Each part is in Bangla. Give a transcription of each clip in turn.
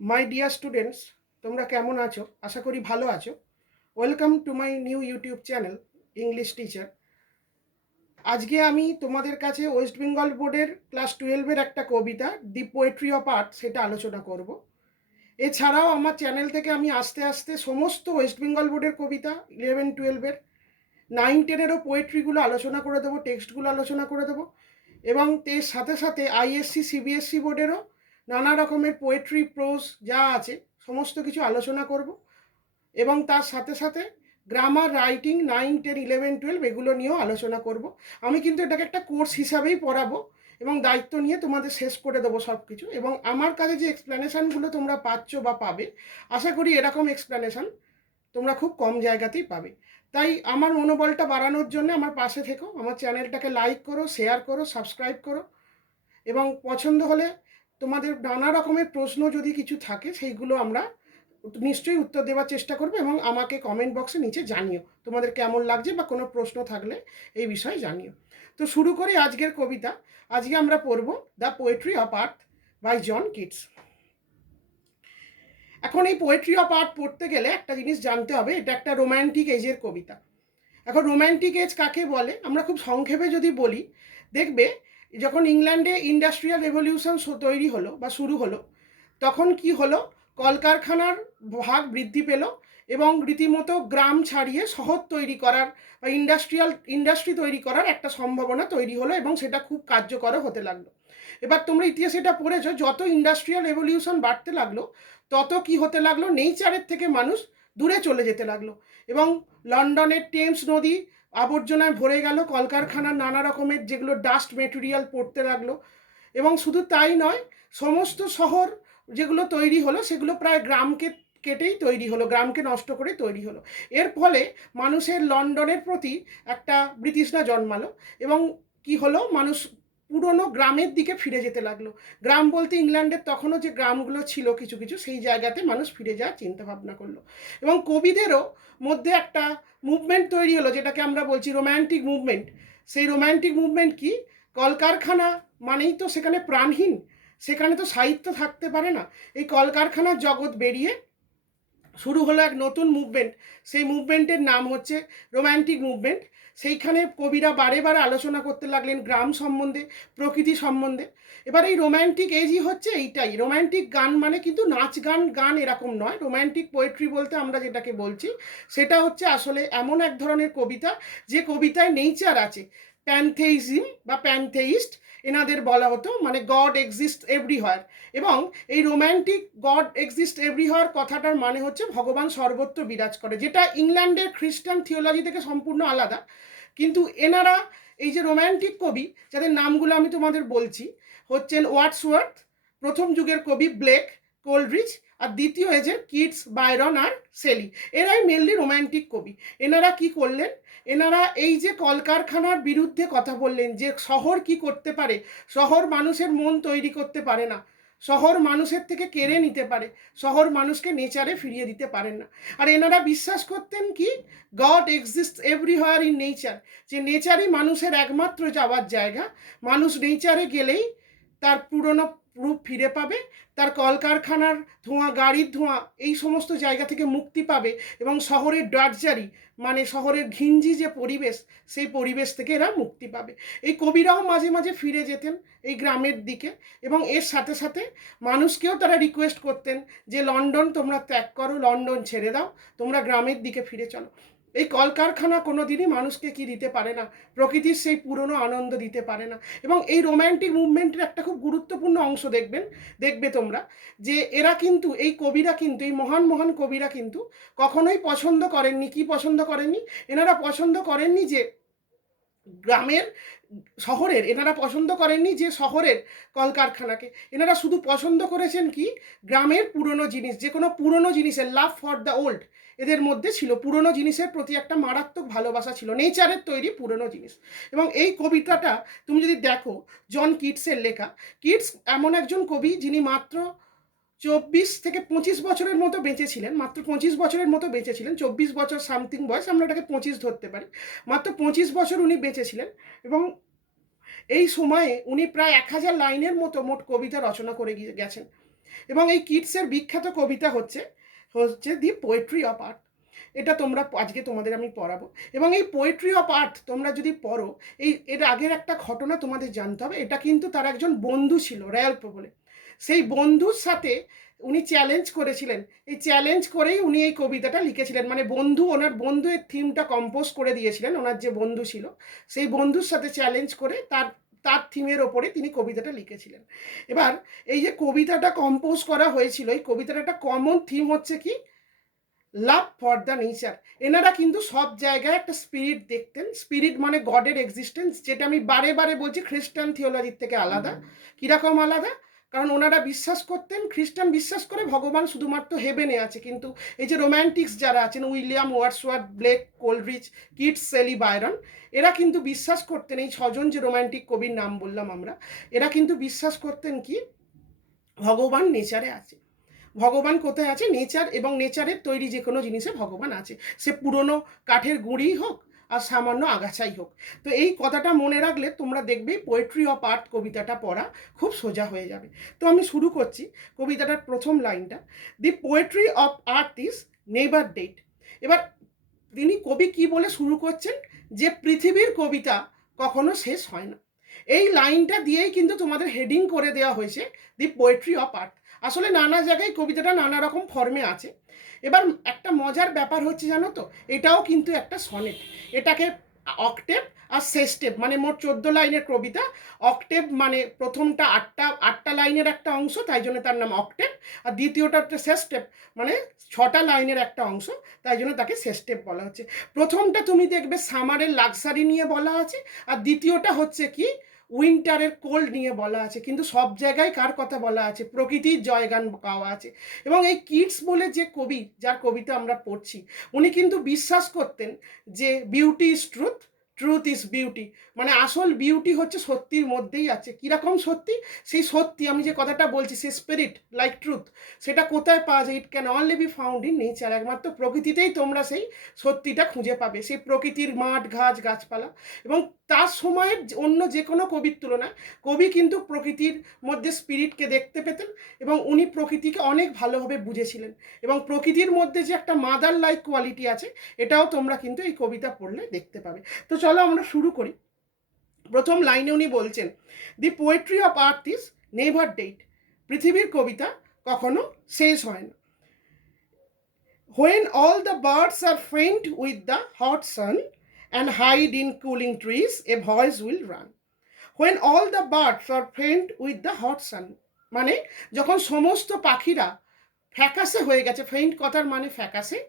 মাই ডিয়ার স্টুডেন্টস, তোমরা কেমন আছো? আশা করি ভালো আছো। Welcome to my new YouTube channel English teacher. আজকে আমি তোমাদের কাছে ওয়েস্ট বেঙ্গল বোর্ডের ক্লাস 12-এর একটা কবিতা দি পোয়েট্রি অফ আর্ট সেটা আলোচনা করব। এছাড়াও আমার চ্যানেল থেকে আমি আস্তে আস্তে সমস্ত ওয়েস্ট বেঙ্গল বোর্ডের কবিতা 11-12-এর 9-10-এরও পোয়েট্রিগুলো আলোচনা করে দেবো, টেক্সটগুলো আলোচনা করে দেবো এবং এর সাথে সাথে আইএসসি সিবিএসসি বোর্ডেরও নানা রকমের পোয়েট্রি প্রোজ যা আছে সমস্ত কিছু আলোচনা করব এবং তার সাথে সাথে গ্রামার, রাইটিং 9, 10, 11, 12 এগুলো নিয়েও আলোচনা করব। আমি কিন্তু এটাকে একটা কোর্স হিসাবেই পড়াবো এবং দায়িত্ব নিয়ে তোমাদের শেষ করে দেবো সব কিছু। এবং আমার কাছে যে এক্সপ্লেনেশানগুলো তোমরা পাচ্ছ বা পাবে, আশা করি এরকম এক্সপ্লেনেশান তোমরা খুব কম জায়গাতেই পাবে। তাই আমার মনোবলটা বাড়ানোর জন্য আমার পাশে থেকো, আমার চ্যানেলটাকে লাইক করো, শেয়ার করো, সাবস্ক্রাইব করো এবং পছন্দ হলে তোমাদের নানা রকমের প্রশ্ন যদি কিছু থাকে সেইগুলো আমরা নিশ্চয়ই উত্তর দেওয়ার চেষ্টা করবো এবং আমাকে কমেন্ট বক্সে নিচে জানিও তোমাদের কেমন লাগছে বা কোনো প্রশ্ন থাকলে এই বিষয়ে জানিও। তো শুরু করি আজকের কবিতা। আজকে আমরা পড়ব the poetry of earth by John Keats. এখন এই পোয়েট্রি অফ আর্থ পড়তে গেলে একটা জিনিস জানতে হবে, এটা একটা রোম্যান্টিক এজের কবিতা। এখন রোম্যান্টিক এজ কাকে বলে আমরা খুব সংক্ষেপে যদি বলি, দেখবে যখন ইংল্যান্ডে ইন্ডাস্ট্রিয়াল রেভলিউশন তৈরি হলো বা শুরু হলো, তখন কি হলো, কলকারখানার ভাগ বৃদ্ধি পেল এবং রীতিমতো গ্রাম ছাড়িয়ে শহর তৈরি করার বা ইন্ডাস্ট্রি তৈরি করার একটা সম্ভাবনা তৈরি হলো এবং সেটা খুব কার্যকর হতে লাগলো। এবার তোমরা ইতিহাসে এটা পড়েছো, যত ইন্ডাস্ট্রিয়াল রেভলিউশন বাড়তে লাগলো তত কি হতে লাগলো, নেচারের থেকে মানুষ দূরে চলে যেতে লাগলো এবং লন্ডনের টেমস নদী আবর্জনায় ভরে গেল, কলকারখানার নানা রকমের যেগুলো ডাস্ট মেটেরিয়াল পড়তে লাগলো এবং শুধু তাই নয়, সমস্ত শহর যেগুলো তৈরি হলো সেগুলো প্রায় গ্রামকে কেটেই তৈরি হলো, গ্রামকে নষ্ট করে তৈরি হলো। এর ফলে মানুষের লন্ডনের প্রতি একটা বিতৃষ্ণা জন্মালো এবং কি হলো, মানুষ পুরনো গ্রামের দিকে ফিরে যেতে লাগলো। গ্রাম বলতে ইংল্যান্ডের তখনও যে গ্রামগুলো ছিল কিছু কিছু, সেই জায়গাতে মানুষ ফিরে যাওয়ার চিন্তা ভাবনা করলো এবং কবিদেরও মধ্যে একটা মুভমেন্ট তৈরি হলো যেটাকে আমরা বলছি রোম্যান্টিক মুভমেন্ট। সেই রোম্যান্টিক মুভমেন্ট কি, কলকারখানা মানেই তো সেখানে প্রাণহীন, সেখানে তো সাহিত্য থাকতে পারে না। এই কলকারখানার জগৎ বেরিয়ে শুরু হলো এক নতুন মুভমেন্ট, সেই মুভমেন্টের নাম হচ্ছে রোম্যান্টিক মুভমেন্ট। সেইখানে কবিরা বারে বারে আলোচনা করতে লাগলেন গ্রাম সম্বন্ধে, প্রকৃতি সম্বন্ধে। এবার এই রোম্যান্টিক এজই হচ্ছে এইটাই। রোম্যান্টিক গান মানে কিন্তু নাচ গান গান এরকম নয়। রোম্যান্টিক পোয়েট্রি বলতে আমরা যেটাকে বলছি সেটা হচ্ছে আসলে এমন এক ধরনের কবিতা যে কবিতায় নেচার আছে। প্যানথেইজম বা প্যানথেইস্ট এনাদের বলা হতো, মানে গড এক্সিস্ট এভরিহোয়ার। এবং এই রোম্যান্টিক গড এক্সিস্ট এভরিহোয়ার কথাটার মানে হচ্ছে ভগবান সর্বত্র বিরাজ করে, যেটা ইংল্যান্ডের খ্রিস্টান থিওলজি থেকে সম্পূর্ণ আলাদা। কিন্তু এনারা এই যে রোম্যান্টিক কবি যাদের নামগুলো আমি তোমাদের বলছি হচ্ছেন ওয়ার্ডসওয়ার্থ, প্রথম যুগের কবি ব্লেক, কোলরিজ, আর দ্বিতীয় এজের কিটস, বায়রন আর শেলি। এরাই মেনলি রোম্যান্টিক কবি। এনারা কি করলেন, এনারা এই যে কলকারখানার বিরুদ্ধে কথা বললেন যে শহর কি করতে পারে, শহর মানুষের মন তৈরি করতে পারে না, শহর মানুষের থেকে কেড়ে নিতে পারে, শহর মানুষকে নেচারে ফিরিয়ে দিতে পারেন না। আর এনারা বিশ্বাস করতেন কি, god exist everywhere in nature, যে নেচারই মানুষের একমাত্র যাওয়ার জায়গা। মানুষ নেচারে গেলেই তার পুরনো রূপ ফিরে পাবে, তার কলকারখানার ধোঁয়া, গাড়ির ধোঁয়া, এই সমস্ত জায়গা থেকে মুক্তি পাবে এবং শহরের ডার্জারি মানে শহরের ঘিঞ্জি যে পরিবেশ, সেই পরিবেশ থেকে এরা মুক্তি পাবে। এই কবিরাও মাঝে মাঝে ফিরে যেতেন এই গ্রামের দিকে এবং এর সাথে সাথে মানুষকেও তারা রিকোয়েস্ট করতেন যে লন্ডন তোমরা ত্যাগ করো, লন্ডন ছেড়ে দাও, তোমরা গ্রামের দিকে ফিরে চলো। এই কলকারখানা কোনো দিনই মানুষকে কি দিতে পারে না, প্রকৃতির সেই পুরনো আনন্দ দিতে পারে না। এবং এই রোম্যান্টিক মুভমেন্টের একটা খুব গুরুত্বপূর্ণ অংশ দেখবে তোমরা, যে এরা কিন্তু এই কবিরা কিন্তু এই মহান মহান কবিরা কিন্তু কখনোই পছন্দ করেননি, কি পছন্দ করেননি, এনারা পছন্দ করেননি যে গ্রামের শহরের, এনারা পছন্দ করেননি যে শহরের কলকারখানাকে, এনারা শুধু পছন্দ করেছেন কি, গ্রামের পুরনো জিনিস, যে কোনো পুরনো জিনিসের লাভ ফর দ্য ওল্ড এদের মধ্যে ছিল, পুরনো জিনিসের প্রতি একটা মারাত্মক ভালোবাসা ছিল, নেচারের তৈরি পুরনো জিনিস। এবং এই কবিতাটা তুমি যদি দেখো জন কিটসের লেখা, কিটস এমন একজন কবি যিনি মাত্র 24 থেকে 25 বছরের মতো বেঁচেছিলেন, মাত্র 25 বছরের মতো বেঁচেছিলেন, 24 বছর সামথিং বয়স, আমরা এটাকে 25 ধরতে পারি। মাত্র 25 বছর উনি বেঁচেছিলেন এবং এই সময়ে উনি প্রায় 1000 লাইনের মতো মোট কবিতা রচনা করে গেছেন। এবং এই কিটসের বিখ্যাত কবিতা হচ্ছে হচ্ছে দি পোয়েট্রি অফ আর্ট। এটা তোমরা আজকে তোমাদের আমি পড়াবো। এবং এই পোয়েট্রি অফ আর্ট তোমরা যদি পড়ো, এর আগের একটা ঘটনা তোমাদের জানতে হবে। এটা কিন্তু তার একজন বন্ধু ছিল, র্যালফ বলে। সেই বন্ধুর সাথে উনি চ্যালেঞ্জ করেছিলেন। এই চ্যালেঞ্জ করেই উনি এই কবিতাটা লিখেছিলেন। মানে ওনার বন্ধু এর থিমটা কম্পোজ করে দিয়েছিলেন। ওনার যে বন্ধু ছিল সেই বন্ধুর সাথে চ্যালেঞ্জ করে তার তার থিমের ওপরে তিনি কবিতাটা লিখেছিলেন। এবার এই যে কবিতাটা কম্পোজ করা হয়েছিল, এই কবিতার একটা কমন থিম হচ্ছে কি, লাভ ফর দ্য নেচার। এনারা কিন্তু সব জায়গায় একটা স্পিরিট দেখতেন। স্পিরিট মানে গডের এক্সিস্টেন্স, যেটা আমি বারে বারে বলছি খ্রিস্টান থিওলজির থেকে আলাদা। কীরকম আলাদা? কারণ ওনারা বিশ্বাস করতেন, খ্রিস্টান বিশ্বাস করে ভগবান শুধুমাত্র হেভেনে আছে, কিন্তু এই যে রোম্যান্টিক্স যারা আছেন, William Wordsworth, Blake, Coleridge, Keats, Shelley, Byron, এরা কিন্তু বিশ্বাস করতেন, এই ছজন যে রোম্যান্টিক কবির নাম বললাম আমরা, এরা কিন্তু বিশ্বাস করতেন কি ভগবান নেচারে আছে। ভগবান কোথায় আছে? নেচার, এবং নেচারের তৈরি যে কোনো জিনিসে ভগবান আছে, সে পুরনো কাঠের গুঁড়িই হোক আর সামান্য আগাছাই হোক। তো এই কথাটা মনে রাখলে তোমরা দেখবে পোয়েট্রি অফ আর্ট কবিতাটা পড়া খুব সোজা হয়ে যাবে। তো আমি শুরু করছি কবিতাটার প্রথম লাইনটা। The poetry of earth is never dead. এবার তিনি কবি কি বলে শুরু করছেন? যে পৃথিবীর কবিতা কখনো শেষ হয় না। এই লাইনটা দিয়েই কিন্তু তোমাদের হেডিং করে দেওয়া হয়েছে দি পোয়েট্রি অফ আর্ট। আসলে নানা জায়গায় কবিতাটা নানা রকম ফর্মে আছে। এবার একটা মজার ব্যাপার হচ্ছে জানো তো, এটাও কিন্তু একটা সনেট। এটাকে অক্টেভ আর সেস্টেভ, মানে মোট 14 লাইনের কবিতা। অক্টেভ মানে প্রথমটা আটটা লাইনের একটা অংশ, তাই জন্য তার নাম অক্টেভ। আর দ্বিতীয়টা হচ্ছে সেস্টেভ, মানে 6টা লাইনের একটা অংশ, তাই জন্য তাকে সেস্টেভ বলা হচ্ছে। প্রথমটা তুমি দেখবে সামারের লাক্সারি নিয়ে বলা আছে, আর দ্বিতীয়টা হচ্ছে কি উইন্টারের কোল্ড নিয়ে বলা আছে। কিন্তু সব জায়গায় কার কথা বলা আছে? প্রকৃতির জয়গান গাওয়া আছে। এবং এই কিটস বলে যে কবি, যার কবিতা আমরা পড়ছি, উনি কিন্তু বিশ্বাস করতেন যে beauty is truth, truth is beauty. মানে আসল বিউটি হচ্ছে সত্যির মধ্যেই আছে। কীরকম সত্যি? সেই সত্যি আমি যে কথাটা বলছি, সেই স্পিরিট লাইক ট্রুথ, সেটা কোথায় পাওয়া যায়? It can only be found in nature. একমাত্র প্রকৃতিতেই তোমরা সেই সত্যিটা খুঁজে পাবে, সেই প্রকৃতির মাঠ ঘাস গাছপালা। এবং তার সময়ের অন্য যে কোনো কবির তুলনায় কবি কিন্তু প্রকৃতির মধ্যে স্পিরিটকে দেখতে পেতেন, এবং উনি প্রকৃতিকে অনেক ভালোভাবে বুঝেছিলেন। এবং প্রকৃতির মধ্যে যে একটা মাদার লাইক কোয়ালিটি আছে, এটাও তোমরা কিন্তু এই কবিতা পড়লে দেখতে পাবে। তো চলো আমরা শুরু করি। প্রথম লাইনে উনি বলছেন, the poetry of earth is never dead. পৃথিবীর কবিতা কখনো শেষ হয় না। When all the birds are faint with the hot sun and hide in cooling trees, a voice will run. When all the birds are faint with the hot sun, মানে যখন সমস্ত পাখিরা ফ্যাকাসে হয়ে গেছে, ফেইন্ট কথার মানে ফ্যাকাসে,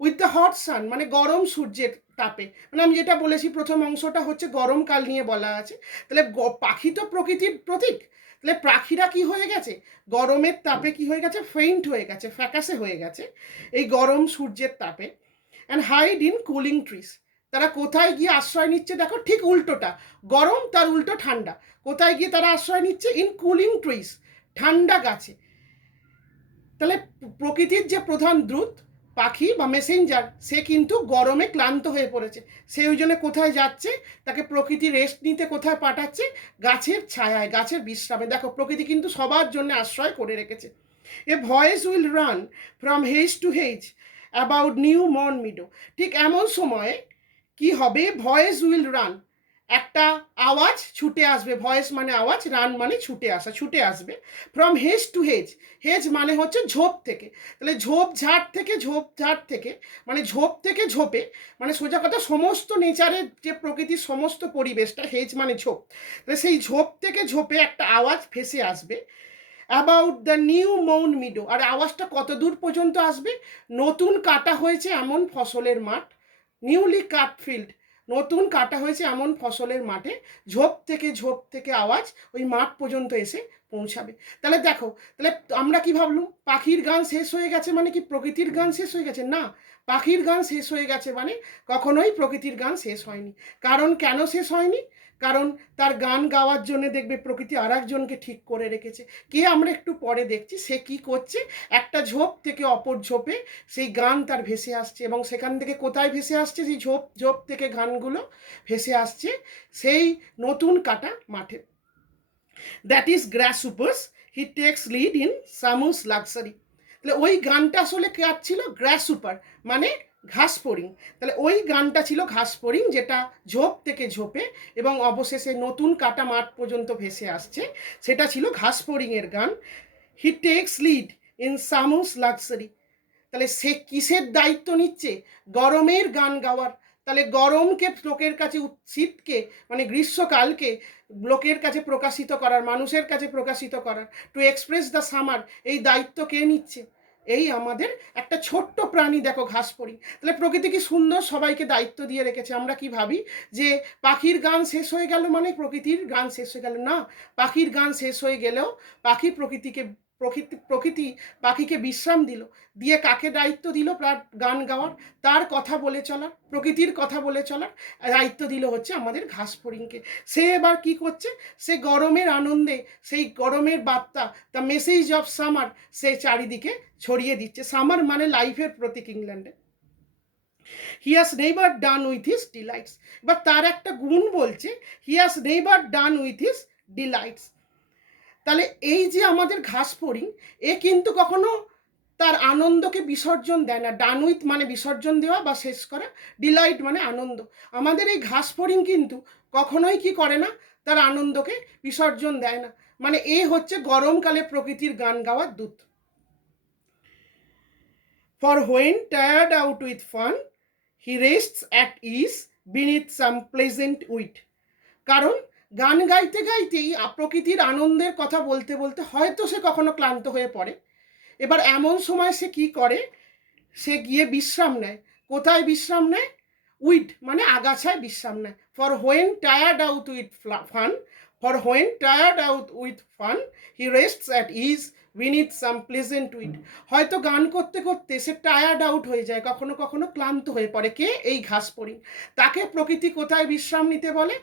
উইথ দ্য হট সান মানে গরম সূর্যের তাপে। মানে আমি যেটা বলেছি প্রথম অংশটা হচ্ছে গরমকাল নিয়ে বলা আছে। তাহলে পাখি তো প্রকৃতির প্রতীক, তাহলে পাখিরা কি হয়ে গেছে? গরমের তাপে কি হয়ে গেছে? ফেইন্ট হয়ে গেছে, ফ্যাকাসে হয়ে গেছে এই গরম সূর্যের তাপে। And hide in cooling trees, তারা কোথায় গিয়ে আশ্রয় নিচ্ছে? দেখো ঠিক উল্টোটা, গরম তার উল্টো ঠান্ডা। কোথায় গিয়ে তারা আশ্রয় নিচ্ছে? ইন কুলিং ট্রিস, ঠান্ডা গাছে। তাহলে প্রকৃতির যে প্রধান দূত পাখি বা মেসেঞ্জার, সে কিন্তু গরমে ক্লান্ত হয়ে পড়েছে। সে ওই জন্য কোথায় যাচ্ছে? তাকে প্রকৃতি রেস্ট নিতে কোথায় পাঠাচ্ছে? গাছের ছায়ায়, গাছের বিশ্রামে। দেখো প্রকৃতি কিন্তু সবার জন্য আশ্রয় করে রেখেছে। A voice will run from hedge to hedge about new মর্ন মিডো। ঠিক এমন সময়ে কি হবে? ভয়েস উইল রান, একটা আওয়াজ ছুটে আসবে। ভয়েস মানে আওয়াজ, রান মানে ছুটে আসা, ছুটে আসবে। From hedge to hedge, hedge মানে হচ্ছে ঝোপ থেকে। তাহলে ঝোপঝাড় থেকে, ঝোপঝাড় থেকে মানে ঝোপ থেকে ঝোপে, মানে সোজা কথা সমস্ত নেচারের যে প্রকৃতির সমস্ত পরিবেশটা, হেজ মানে ঝোপ, তাহলে সেই ঝোপ থেকে ঝোপে একটা আওয়াজ ভেসে আসবে। অ্যাবাউট দ্য নিউ মৌন মিডো, আর আওয়াজটা কত দূর পর্যন্ত আসবে? নতুন কাটা হয়েছে এমন ফসলের মাঠ, নিউলি কাট ফিল্ড, নতুন কাটা হয়েছে এমন ফসলের মাঠে ঝোপ থেকে আওয়াজ ওই মাঠ পর্যন্ত এসে পৌঁছাবে। তাহলে দেখো, তাহলে আমরা কি ভাবলুম? পাখির গান শেষ হয়ে গেছে মানে কি প্রকৃতির গান শেষ হয়ে গেছে? না, পাখির গান শেষ হয়ে গেছে মানে কখনোই প্রকৃতির গান শেষ হয়নি। কারণ কেন শেষ হয়নি? কারণ তার গান গাওয়ার জন্য দেখবে প্রকৃতি আর একজনকে ঠিক করে রেখেছে। কে? আমরা একটু পরে দেখছি সে কি করছে। একটা ঝোপ থেকে অপর ঝোপে সেই গান তার ভেসে আসছে, এবং সেখান থেকে কোথায় ভেসে আসছে? সেই ঝোপ থেকে গানগুলো ভেসে আসছে সেই নতুন কাটা মাঠে। That is grasshopper's he takes lead in summer's luxury. তাহলে ওই গানটা আসলে কার ছিল? গ্রাসহুপার, মানে ঘাস ফড়িং। তাহলে ওই গানটা ছিল ঘাস ফড়িং, যেটা ঝোপ থেকে ঝোপে এবং অবশেষে নতুন কাটা মাঠ পর্যন্ত ভেসে আসছে, সেটা ছিল ঘাস ফড়িংয়ের গান। He takes lead in summer's luxury. তাহলে সে কিসের দায়িত্ব নিচ্ছে? গরমের গান গাওয়ার। তাহলে গরমকে লোকের কাছে, শীতকে মানে গ্রীষ্মকালকে লোকের কাছে প্রকাশিত করার, মানুষের কাছে প্রকাশিত করার, টু এক্সপ্রেস দ্য সামার, এই দায়িত্ব কে নিচ্ছে? এই আমাদের একটা ছোট্ট প্রাণী, দেখো ঘাস পড়ি। তাহলে প্রকৃতি কি সুন্দর সবাইকে দায়িত্ব দিয়ে রেখেছে। আমরা কি ভাবি যে পাখির গান শেষ হয়ে গেল মানে প্রকৃতির গান শেষ হয়ে গেল? না, পাখির গান শেষ হয়ে গেলেও পাখি প্রকৃতি পাখিকে বিশ্রাম দিল, দিয়ে কাকে দায়িত্ব দিল? গান গাওয়ার, তার কথা বলে চলার, প্রকৃতির কথা বলে চলার দায়িত্ব দিল হচ্ছে আমাদের ঘাস ফড়িংকে। সে এবার কি করছে? সে গরমের আনন্দে, সেই গরমের বার্তা, দ্য মেসেজ অফ সামার, সে চারিদিকে ছড়িয়ে দিচ্ছে। সামার মানে লাইফের প্রতীক ইংল্যান্ডে। He has never done with his delights. এবার তার একটা গুণ বলছে, he has never done with his delights. তাহলে এই যে আমাদের ঘাস ফড়িং, এ কিন্তু কখনো তার আনন্দকে বিসর্জন দেয় না। ডান উইথ মানে বিসর্জন দেওয়া বা শেষ করা, ডিলাইট মানে আনন্দ। আমাদের এই ঘাস ফড়িং কিন্তু কখনোই কি করে না? তার আনন্দকে বিসর্জন দেয় না। মানে এ হচ্ছে গরমকালে প্রকৃতির গান গাওয়ার দূত। For when tired out with fun, he rests at ease beneath some pleasant weed. কারণ গান গাইতে গাইতেই প্রকৃতির আনন্দের কথা বলতে বলতে হয়তো সে কখনো ক্লান্ত হয়ে পড়ে। এবার এমন সময় সে কি করে? সে গিয়ে বিশ্রাম নেয়। কোথায় বিশ্রাম নেয়? উইড মানে আগাছায় বিশ্রাম নেয়। For when tired out with fun, for when tired out with fun, he rests at ease beneath some pleasant weed. হয়তো গান করতে করতে সে টায়ার্ড আউট হয়ে যায়, কখনো কখনো ক্লান্ত হয়ে পড়ে। কে? এই ঘাস ফড়িং। তাকে প্রকৃতি কোথায় বিশ্রাম নিতে বলে?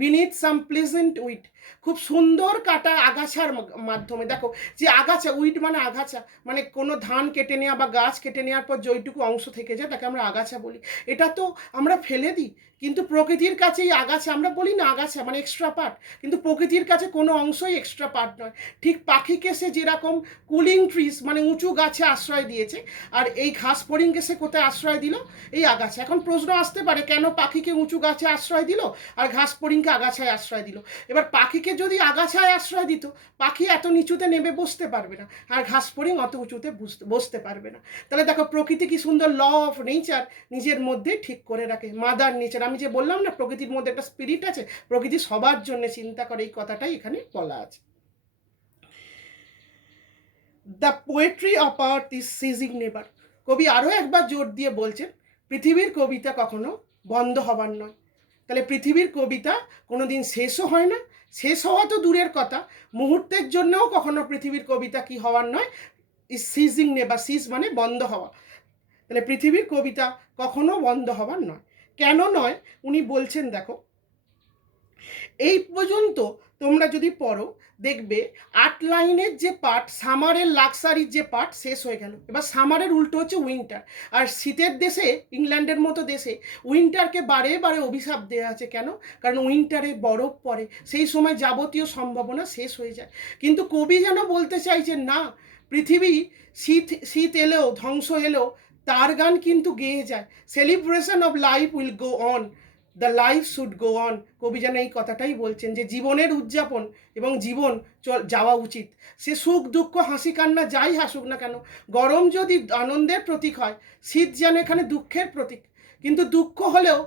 বিনিথ সাম প্লেজেন্ট উইড, খুব সুন্দর কাটা আগাছার মাধ্যমে। দেখো যে আগাছা, উইড মানে আগাছা, মানে কোনো ধান কেটে নেওয়া বা গাছ কেটে নেওয়ার পর যেইটুকু অংশ থেকে যায় তাকে আমরা আগাছা বলি। এটা তো আমরা ফেলে দিই, কিন্তু প্রকৃতির কাছে এই আগাছা, আমরা বলি না আগাছা মানে এক্সট্রা পার্ট, কিন্তু প্রকৃতির কাছে কোনো অংশই এক্সট্রা পার্ট নয়। ঠিক পাখিকে সে যেরকম কুলিং ট্রিজ মানে উঁচু গাছে আশ্রয় দিয়েছে, আর এই ঘাস ফড়িংকে সে কোথায় আশ্রয় দিল? এই আগাছা। এখন প্রশ্ন আসতে পারে, কেন পাখিকে উঁচু গাছে আশ্রয় দিল আর ঘাস ফড়িংকে আগাছায় আশ্রয় দিল? এবার পাখিকে যদি আগাছায় আশ্রয় দিত, পাখি এত নিচুতে নেমে বসতে পারবে না, আর ঘাস ফড়িং অত উঁচুতে বসতে পারবে না। তাহলে দেখো প্রকৃতি কি সুন্দর ল অফ নেচার নিজের মধ্যে ঠিক করে রাখে। মাদার নেচার, আমি যে বললাম না প্রকৃতির মধ্যে একটা স্পিরিট আছে, প্রকৃতি সবার জন্য চিন্তা করে, এই কথাটাই এখানে বলা আছে। The poetry of earth is seizing never. কবি আরও একবার জোর দিয়ে বলছেন, পৃথিবীর কবিতা কখনো বন্ধ হবার নয়। তাহলে পৃথিবীর কবিতা কোনোদিন শেষও হয় না। শেষ হওয়া তো দূরের কথা, মুহূর্তের জন্যও কখনো পৃথিবীর কবিতা কি হওয়ার নয়? Is seizing never. সিজ মানে বন্ধ হওয়া। তাহলে পৃথিবীর কবিতা কখনো বন্ধ হবার নয়। কেন নয় উনি বলছেন, দেখো এই পর্যন্ত তোমরা যদি পড়ো দেখবে 8 লাইনের যে পার্ট, সামারের লাক্সারির যে পার্ট শেষ হয়ে গেল। এবার সামারের উল্টো হচ্ছে উইন্টার। আর শীতের দেশে, ইংল্যান্ডের মতো দেশে উইন্টারকে বারে বারে অভিশাপ দেওয়া আছে। কেন? কারণ উইন্টারে বরফ পড়ে, সেই সময় যাবতীয় সম্ভাবনা শেষ হয়ে যায়। কিন্তু কবি যেন বলতে চাইছে না, পৃথিবী শীত এলেও, ধ্বংস এলেও তার গান কিন্তু গেয়ে যায়। Celebration of life will go on, the life should go on. কবি যেন এই কথাটাই বলছেন যে জীবনের উদযাপন এবং জীবন যাওয়া উচিত। সে সুখ দুঃখ হাসি কান্না যাই হাসুক না কেন, গরম যদি আনন্দের প্রতীক হয়, শীত যেন এখানে দুঃখের প্রতীক। কিন্তু দুঃখ হলেও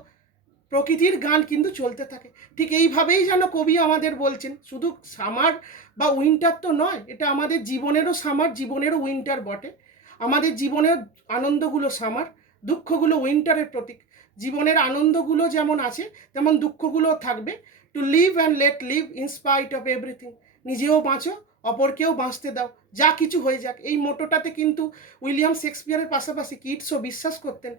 প্রকৃতির গান কিন্তু চলতে থাকে। ঠিক এইভাবেই যেন কবি আমাদের বলছেন, শুধু সামার বা উইন্টার তো নয়, এটা আমাদের জীবনেরও সামার, জীবনেরও উইন্টার বটে। আমাদের জীবনের আনন্দগুলো সামার, দুঃখগুলো উইন্টারের প্রতীক। জীবনের আনন্দগুলো যেমন আছে তেমন দুঃখগুলোও থাকবে। To live and let live in spite of everything. নিজেও বাঁচো, অপরকেও বাঁচতে দাও, যা কিছু হয়ে যাক। এই মোটোটাতে কিন্তু উইলিয়াম শেক্সপিয়ারের পাশাপাশি কিটসও বিশ্বাস করতেন।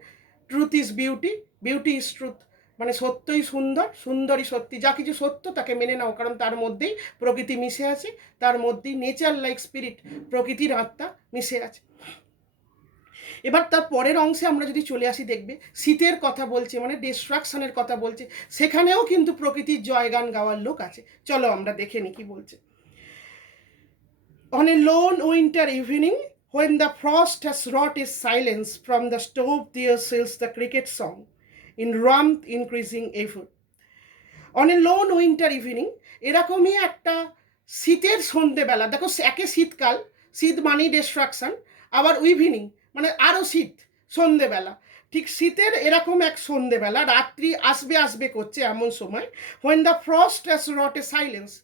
Truth is beauty, beauty is truth. মানে সত্যই সুন্দর, সুন্দরই সত্যি। যা কিছু সত্য তাকে মেনে নাও, কারণ তার মধ্যেই প্রকৃতি মিশে আছে, তার মধ্যেই নেচার লাইক স্পিরিট, প্রকৃতির আত্মা মিশে আছে। এবার তার পরের অংশে আমরা যদি চলে আসি, দেখবে শীতের কথা বলছে, মানে ডিস্ট্রাকশনের কথা বলছে। সেখানেও কিন্তু প্রকৃতির জয়গান গাওয়ার লোক আছে। চলো আমরা দেখে নি কি বলছে। On a lone winter evening, when the frost has wrought its silence, from the stove there sails the cricket song, in warmth increasing effort. On a lone winter evening, এরকমই একটা শীতের সন্ধেবেলা, দেখো একে শীতকাল, শীত মানেই ডিস্ট্রাকশন, আবার ইভিনিং মানে আরও শীত, সন্ধেবেলা, ঠিক শীতের এরকম এক সন্ধেবেলা, রাত্রি আসবে আসবে করছে এমন সময়, when the frost has wrought a silence,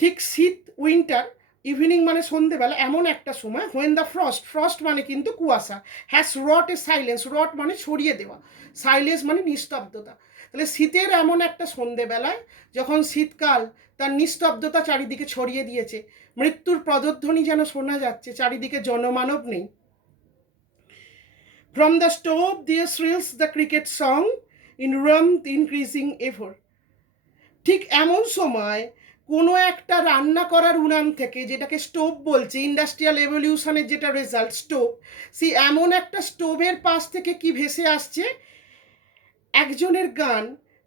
ঠিক শীত উইন্টার, ইভিনিং মানে সন্ধেবেলা, এমন একটা সময়, হোয়েন দ্য ফ্রস্ট, ফ্রস্ট মানে কিন্তু কুয়াশা, হ্যাজ রট এ সাইলেন্স, রট মানে ছড়িয়ে দেওয়া, সাইলেন্স মানে নিস্তব্ধতা। তাহলে শীতের এমন একটা সন্ধেবেলায় যখন শীতকাল তার নিস্তব্ধতা চারিদিকে ছড়িয়ে দিয়েছে, মৃত্যুর প্রদধ্বনি যেন শোনা যাচ্ছে, চারিদিকে জনমানব নেই। ফ্রম দ্য স্টোভ দিয়ে shrills the cricket song, in warmth increasing ever. ঠিক এমন সময় কোনো একটা রান্না করার উনান থেকে, যেটাকে স্টোভ বলছে, ইন্ডাস্ট্রিয়াল এভলিউশনের যেটা রেজাল্ট স্টোভ, সেই এমন একটা স্টোভের পাশ থেকে কি ভেসে আসছে, একজনের গান,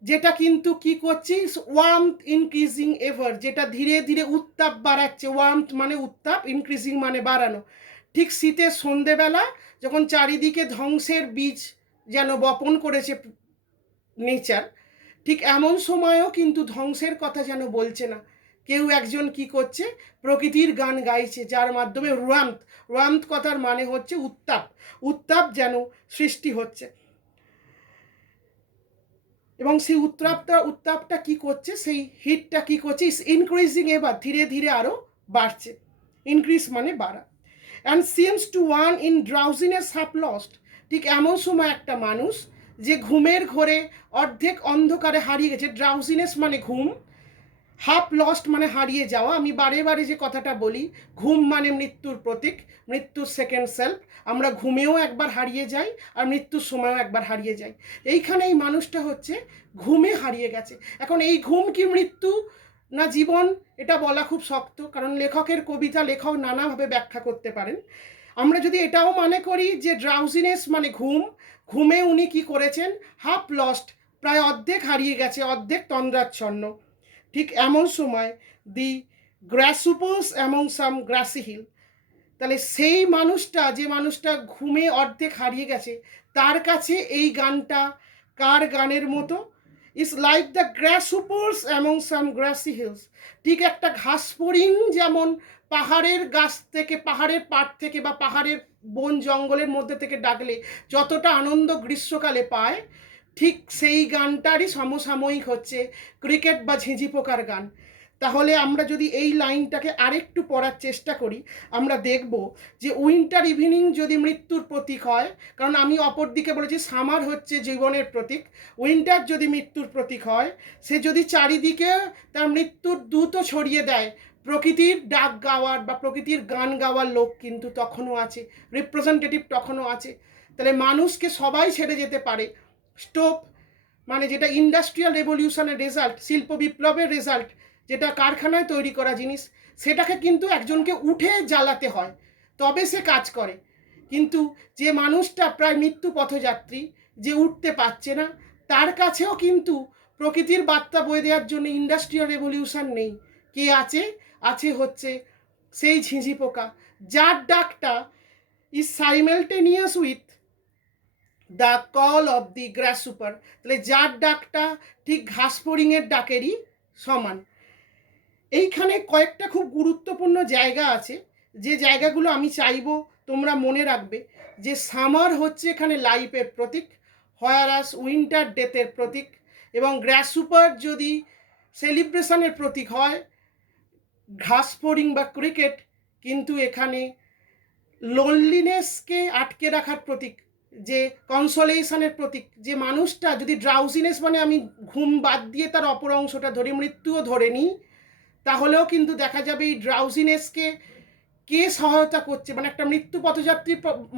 যেটা কিন্তু কি করছে, ওয়ার্মথ ইনক্রিজিং এভার, যেটা ধীরে ধীরে উত্তাপ বাড়াচ্ছে, ওয়ার্মথ মানে উত্তাপ, ইনক্রিজিং মানে বাড়ানো। ঠিক শীতের সন্ধেবেলা যখন চারিদিকে ধ্বংসের বীজ যেন বপন করেছে নেচার, ঠিক এমন সময়ও কিন্তু ধ্বংসের কথা যেন বলছে না, কেউ একজন কি করছে, প্রকৃতির গান গাইছে, যার মাধ্যমে ওয়ার্মথ, ওয়ার্মথ কথার মানে হচ্ছে উত্তাপ, উত্তাপ যেন সৃষ্টি হচ্ছে। এবং সেই উত্তাপটা কি করছে, সেই হিটটা কি করছে, ইস ইনক্রিজিং, এবার ধীরে ধীরে আরও বাড়ছে, ইনক্রিজ মানে বাড়া। And seems to one in drowsiness half lost, ঠিক এমন সময় একটা মানুষ যে ঘুমের ঘোরে অর্ধেক অন্ধকারে হারিয়ে গেছে, ড্রাউজিনেস মানে ঘুম, হাফ লস্ট মানে হারিয়ে যাওয়া। আমি বারে বারে যে কথাটা বলি, ঘুম মানে মৃত্যুর প্রতীক, মৃত্যুর সেকেন্ড সেলফ, আমরা ঘুমেও একবার হারিয়ে যাই আর মৃত্যুর সময়ও একবার হারিয়ে যাই। এইখানে এই মানুষটা হচ্ছে ঘুমে হারিয়ে গেছে। এখন এই ঘুম কি মৃত্যু না জীবন, এটা বলা খুব শক্ত, কারণ লেখকের কবিতা লেখক নানাভাবে ব্যাখ্যা করতে পারেন। আমরা যদি এটাও মনে করি যে ড্রাউজিনেস মানে ঘুম, ঘুমে উনি কি করেছেন, হাফ লস্ট, প্রায় অর্ধেক হারিয়ে গেছে, অর্ধেক তন্দ্রাচ্ছন্ন। ঠিক এমন সময় দি গ্রাসুপার্স অ্যামং সাম গ্রাসি হিল, তাহলে সেই মানুষটা, যে মানুষটা ঘুমে অর্ধেক হারিয়ে গেছে, তার কাছে এই গানটা কার গানের মতো, is like the grasshopper's among some grassy hills, ঠিক একটা ঘাস ফড়িং যেমন পাহাড়ের গাছ থেকে, পাহাড়ের পাড় থেকে বা পাহাড়ের বন জঙ্গলের মধ্যে থেকে ডাকলে যতটা আনন্দ গ্রীষ্মকালে পায়, ঠিক সেই গানটারই সমসাময়িক হচ্ছে ক্রিকেট বা ঝিঁঝি পোকার গান। তাহলে আমরা যদি এই লাইনটাকে আরেকটু পড়ার চেষ্টা করি, আমরা দেখব যে উইন্টার ইভিনিং যদি মৃত্যুর প্রতীক হয়, কারণ আমি অপর দিকে বলেছি সামার হচ্ছে জীবনের প্রতীক, উইন্টার যদি মৃত্যুর প্রতীক হয়, সে যদি চারিদিকে তার মৃত্যুর দূতও ছড়িয়ে দেয়, প্রকৃতির ডাক গাওয়ার বা প্রকৃতির গান গাওয়ার লোক কিন্তু তখনও আছে, রিপ্রেজেন্টেটিভ তখনও আছে। তাহলে মানুষকে সবাই ছেড়ে যেতে পারে, স্টোভ মানে যেটা ইন্ডাস্ট্রিয়াল রেভলিউশনের রেজাল্ট, শিল্প বিপ্লবের রেজাল্ট, যেটা কারখানায় তৈরি করা জিনিস, সেটাকে কিন্তু একজনকে উঠে জ্বালাতে হয়, তবে সে কাজ করে। কিন্তু যে মানুষটা প্রায় মৃত্যু পথযাত্রী, যে উঠতে পারছে না, তার কাছেও কিন্তু প্রকৃতির বার্তা বয়ে দেওয়ার জন্য ইন্ডাস্ট্রিয়াল রেভলিউশন নেই। কে আছে, আছে হচ্ছে সেই ঝিঁঝি পোকা, যার ডাকটা is simultaneous with the call of the grasshopper, তাহলে যার ডাকটা ঠিক ঘাস ফড়িংয়ের ডাকেরই সমান। এইখানে কয়েকটা খুব গুরুত্বপূর্ণ জায়গা আছে, যে জায়গাগুলো আমি চাইবো তোমরা মনে রাখবে, যে সামার হচ্ছে এখানে লাইফের প্রতীক, হোয়ারাস উইন্টার ডেথের প্রতীক, এবং গ্রাসুপার যদি সেলিব্রেশনের প্রতীক হয়, ঘাস ফড়িং বা ক্রিকেট কিন্তু এখানে লোনলিনেসকে আটকে রাখার প্রতীক, যে কনসোলেশনের প্রতীক, যে মানুষটা যদি ড্রাউজিনেস মানে আমি ঘুম বাদ দিয়ে তার অপর অংশটা ধরি, মৃত্যুও ধরে নিই, তাহলেও কিন্তু দেখা যাবে এই ড্রাউজিনেসকে কে সহায়তা করছে, মানে একটা মৃত্যু পথযাত্রী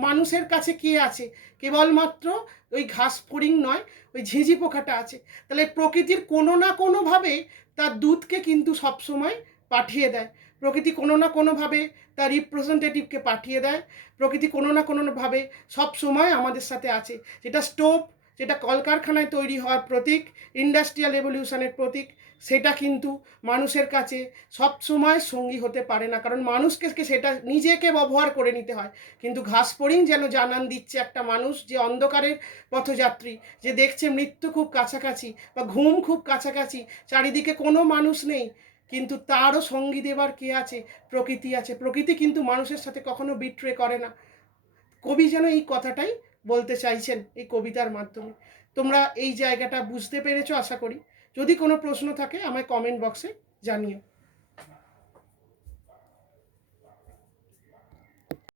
মানুষের কাছে কে আছে, কেবলমাত্র ওই ঘাস ফড়িং নয়, ওই ঝিঁঝি পোকাটা আছে। তাহলে প্রকৃতির কোনো না কোনোভাবে তার দূতকে কিন্তু সবসময় পাঠিয়ে দেয়, প্রকৃতি কোনো না কোনোভাবে তার রিপ্রেজেন্টেটিভকে পাঠিয়ে দেয়, প্রকৃতি কোনো না কোনোভাবে সব সময় আমাদের সাথে আছে। যেটা স্টোভ যেটা কলকারখানায় তৈরি হওয়ার প্রতীক, ইন্ডাস্ট্রিয়াল রেভলিউশনের প্রতীক, সেটা কিন্তু মানুষের কাছে সবসময় সঙ্গী হতে পারে না, কারণ মানুষকে সেটা নিজেকে ব্যবহার করে নিতে হয়। কিন্তু ঘাসফড়িং যেন জানান দিচ্ছে একটা মানুষ যে অন্ধকারের পথযাত্রী, যে দেখছে মৃত্যু খুব কাছাকাছি বা ঘুম খুব কাছাকাছি, চারিদিকে কোনো মানুষ নেই, কিন্তু তারও সঙ্গী দেবার কে আছে? প্রকৃতি আছে। প্রকৃতি কিন্তু মানুষের সাথে কখনো বিট্রে করে না। কবি যেন এই কথাটাই বলতে চাইছেন এই কবিতার মাধ্যমে। তোমরা এই জায়গাটা বুঝতে পেরেছো আশা করি। যদি কোনো প্রশ্ন থাকে আমায় কমেন্ট বক্সে জানিও।